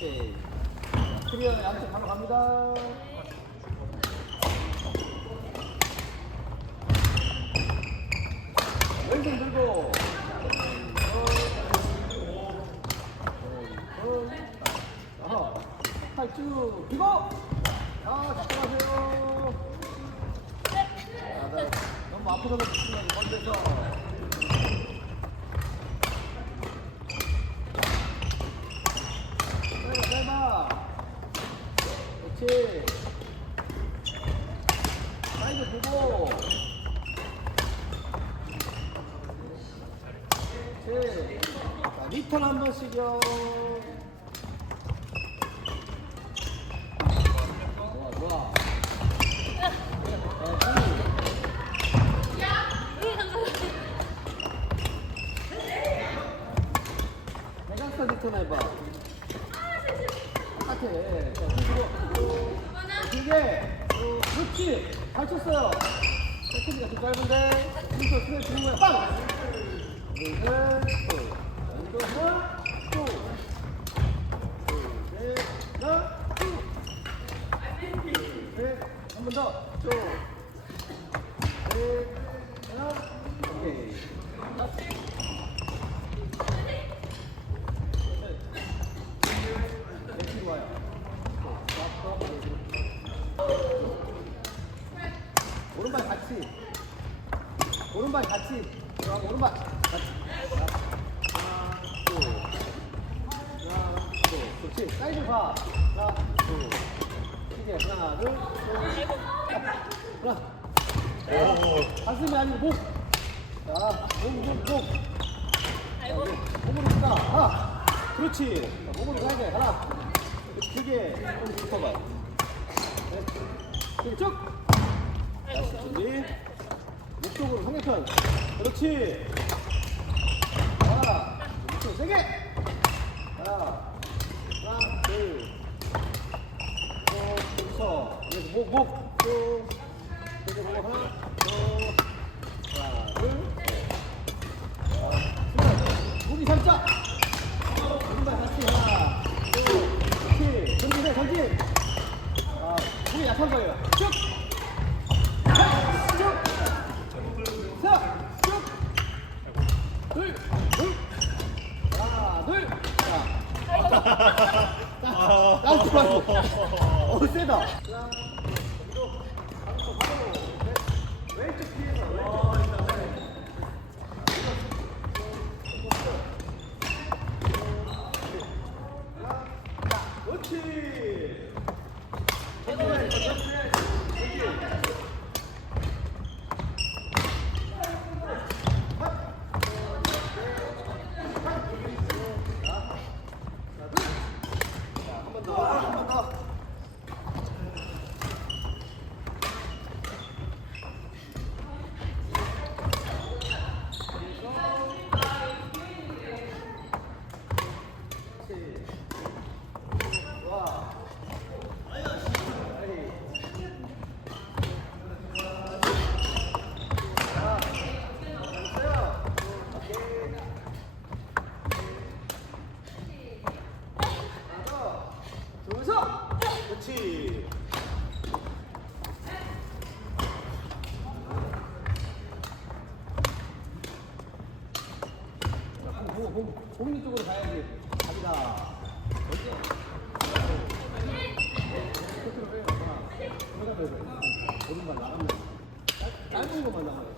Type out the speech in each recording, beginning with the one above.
오케이. 자, 코리아 양쪽 바로 갑니다. 쭉 비고. 아, 집중하세요. 자, 나 너무 아프다고 붙이면 건데서. 내봐, 내봐. 그렇지. 사이드 보고. 그렇지. 자, 리턴 한 번씩요. 대각선 리턴 해봐. 똑같아. 길게. 어, 그렇지. 잘 쳤어요. 패스가 좀 짧은데. 스냅 주는 거야. 빵! 둘, 셋, 또. 왼쪽 하나, 오른발 같이. 오른발 같이. 자, 오른발 같이. 자, 하나, 둘. 하나, 둘. 그렇지. 사이드 봐. 하나, 둘. 이제 하나, 둘. 셋. 하나. 가슴이 아니고 목. 자, 목, 목, 목. 아이고. 목으로 가. 하나. 그렇지. 자, 목으로 가야 돼. 하나. 크게 좀 붙어봐. 네. 쭉. 다시 준비. 목 쪽으로 상대편. 그렇지. 하나. 목 세게. 하나. 하나, 둘. 또, 여기서. 여기서 목, 목. 또. 여기 목 하나. 또. 하나, 둘. 자, 스물. 무기 살짝. 오른발 같이 하나, 둘, 그렇지. 전진해, 전진. 아, 무게 약한 거예요. 쭉. 자, 쭉. 자, 쭉. 둘, 둘. 하나, 둘. 자. 자, 나한테 말고. 어, 세다. 자, 여기로. 반대쪽, 반대로. 네. 왼쪽 뒤에서. 왼쪽. 그렇지. 천천히, 천천히. 그렇지. 자, 한 번 더, 한 번 더. 그렇지. 와. 빨리. 자, 잘했어요. 오케이. 하나 더. 둘, 셋. 그렇지. 공인 쪽으로 가야지. 갑니다. 오른발 나가면. 짧- 짧은 것만 나가요.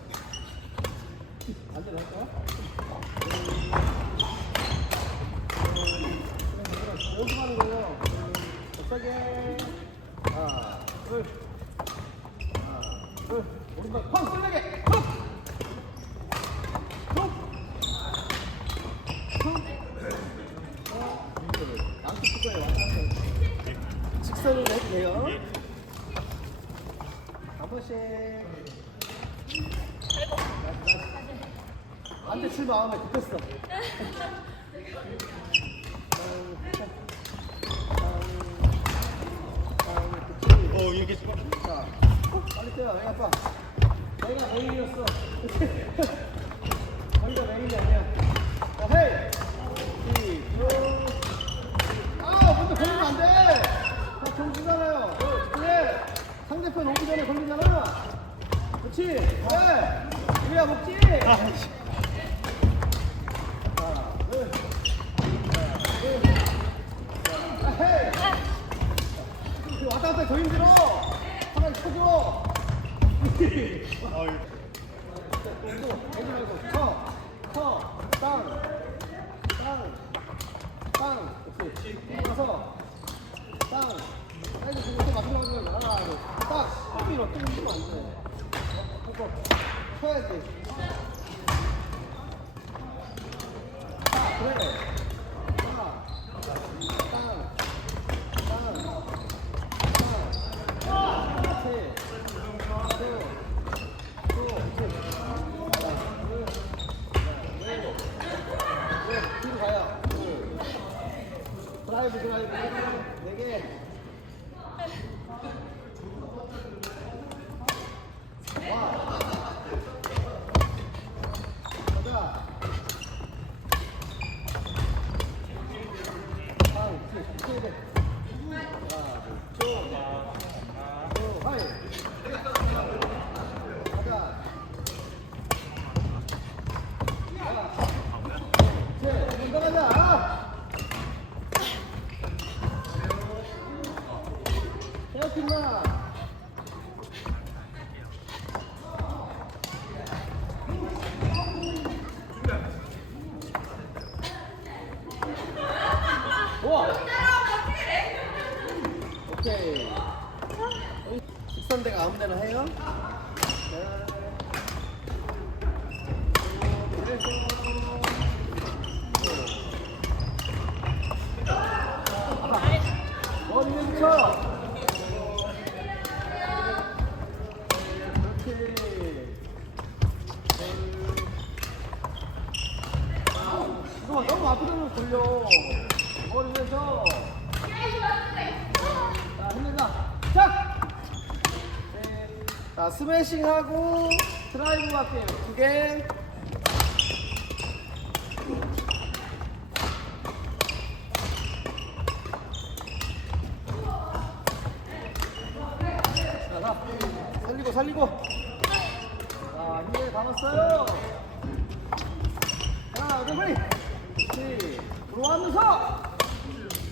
안돼 칠 마음에 급했어. 어 이렇게 자, 빨리 때려, 내 아빠. 내가 베일이었어. 그렇지. 가서 땅. 해지 지금 또 거야. 하나, 둘. 딱. 또 밀어. 또 밀면 안 돼. 그거 쳐야지. 아, 그래. 하나, 땅, 땅. 드라이브 드라이브 네개 와. 가 오케이. 직선대가 아무 데나 해요? 그렇지. 너 너무 앞으로 돌려. 머리 위에서. 자, 힘내자. 자! 자, 스매싱하고 드라이브 할게요. 두 개. 자, 자. 살리고, 살리고. 자, 힘내 담았어요. 자. 들어가면서.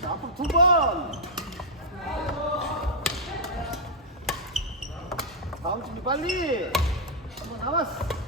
자, 앞으로 두 번. 다음 준비 빨리! 한번 남았어